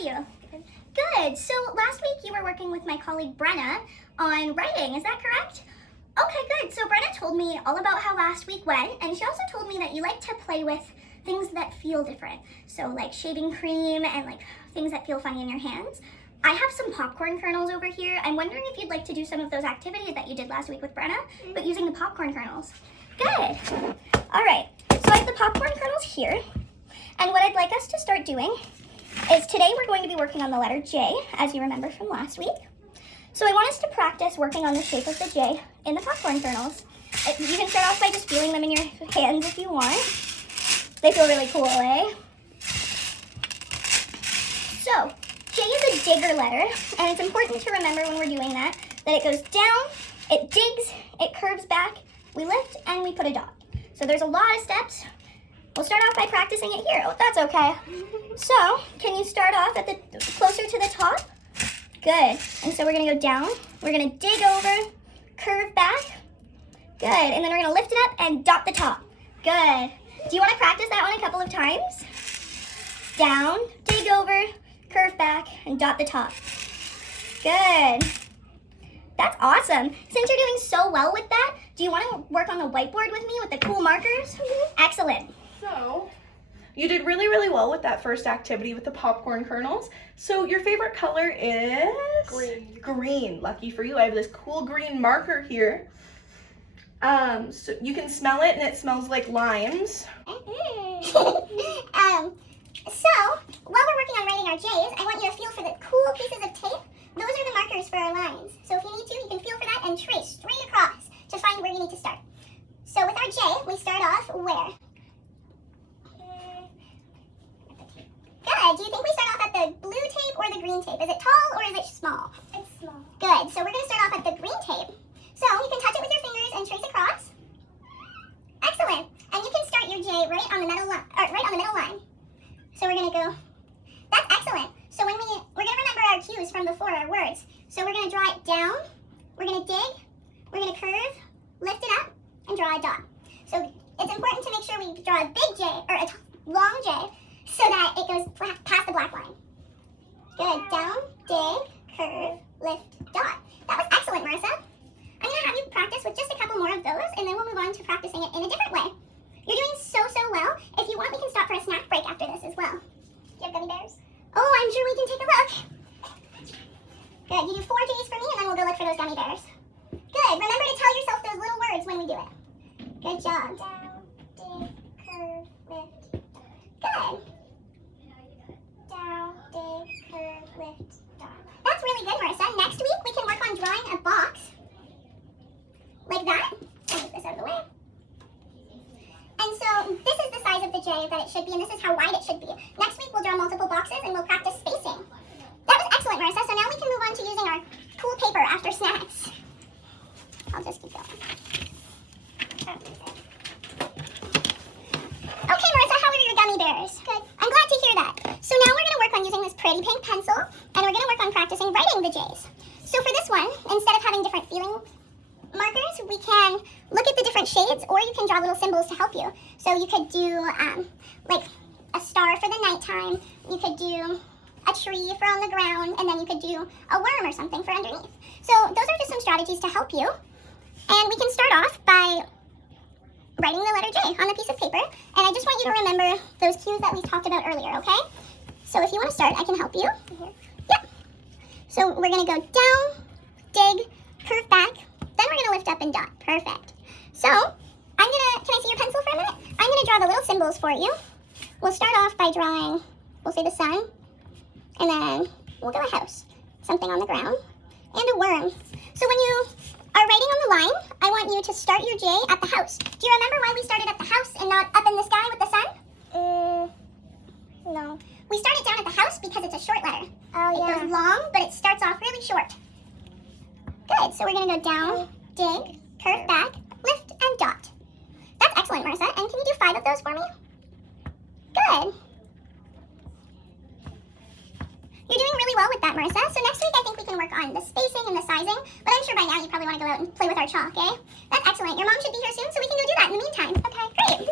you? Good. So last week you were working with my colleague Brenna on writing, is that correct? Okay, good. So Brenna told me all about how last week went, and she also told me that you like to play with things that feel different. So like shaving cream and like things that feel funny in your hands. I have some popcorn kernels over here. I'm wondering if you'd like to do some of those activities that you did last week with Brenna, but using the popcorn kernels. Good. All right. So I have the popcorn kernels here, and what I'd like us to start doing is today we're going to be working on the letter J, as you remember from last week. So I want us to practice working on the shape of the J in the popcorn kernels. You can start off by just feeling them in your hands if you want. They feel really cool, eh? So, J is a digger letter, and it's important to remember when we're doing that it goes down, it digs, it curves back, we lift, and we put a dot. So there's a lot of steps. We'll start off by practicing it here. Oh, that's okay. So, can you start off at the closer to the top? Good. And so we're going to go down. We're going to dig over, curve back. Good. And then we're going to lift it up and dot the top. Good. Do you want to practice that one a couple of times? Down, dig over, curve back, and dot the top. Good. That's awesome. Since you're doing so well with that, do you want to work on the whiteboard with me with the cool markers? Excellent. So, you did really, really well with that first activity with the popcorn kernels. So your favorite color is? Green. Green. Lucky for you, I have this cool green marker here. So you can smell it, and it smells like limes. So, while we're working on writing our J's, I want you to feel for the cool pieces of tape. Those are the markers for our lines. So if you need to, you can feel for that and trace straight across to find where you need to start. So with our J, we start off where? Good. Do you think we start off at the blue tape or the green tape? Is it tall or is it small? It's small. Good. So we're going to start off at the green tape. So you can touch it with your fingers and trace across. Excellent. And you can start your J right on the middle line. So we're going to go. That's excellent. So we're going to remember our cues from before, our words. So we're going to draw it down. We're going to dig. We're going to curve, lift it up, and draw a dot. So it's important to make sure we draw a big J or a long J, so that it goes past the black line. Good. Down, dig, curve, lift, dot. That was excellent, Marissa. I'm going to have you practice with just a couple more of those, and then we'll move on to practicing it in a different way. You're doing so well. If you want, we can stop for a snack break after this as well. Do you have gummy bears? Oh, I'm sure we can take a look. Good. You do 4 J's for me, and then we'll go look for those gummy bears. Good. Remember to tell yourself those little words when we do it. Good job. Down, dig, curve, lift. Good. Down, dig, curve, lift, dot. That's really good, Marissa. Next week, we can work on drawing a box like that. I'll move this out of the way. And so this is the size of the J that it should be, and this is how wide it should be. Next week, we'll draw multiple boxes, and we'll practice spacing. That was excellent, Marissa. So now we can move on to using our cool paper after snacks. I'll just keep going. Okay, Marissa, how are your gummy bears? Good. I'm glad to hear that. So now we're going to work on using this pretty pink pencil, and we're going to work on practicing writing the J's. So for this one, instead of having different feeling markers, we can look at the different shades, or you can draw little symbols to help you. So you could do like a star for the nighttime, you could do a tree for on the ground, and then you could do a worm or something for underneath. So those are just some strategies to help you. And we can start off by writing the letter J on a piece of paper, and I just want you to remember those cues that we talked about earlier, okay? So if you want to start, I can help you. Yep. So we're going to go down, dig, curve back, then we're going to lift up and dot. Perfect. So can I see your pencil for a minute? I'm going to draw the little symbols for you. We'll start off by drawing, we'll say the sun, and then we'll go a house, something on the ground, and a worm. So when you are writing on the line, I want you to start your J at the house. Do you remember why we started at the house and not up in the sky with the sun? No. We started down at the house because it's a short letter. Oh, yeah. It goes long, but it starts off really short. Good. So we're going to go down, dig, curve back, lift, and dot. That's excellent, Marissa. And can you do 5 of those for me? Good. You're doing really well with that, Marissa. So next week, I think we can work on the spacing and the sizing. But I'm sure by now you probably want to go out and play with our chalk, eh? That's excellent. Your mom should be here soon, so we can go do that in the meantime. Okay, great.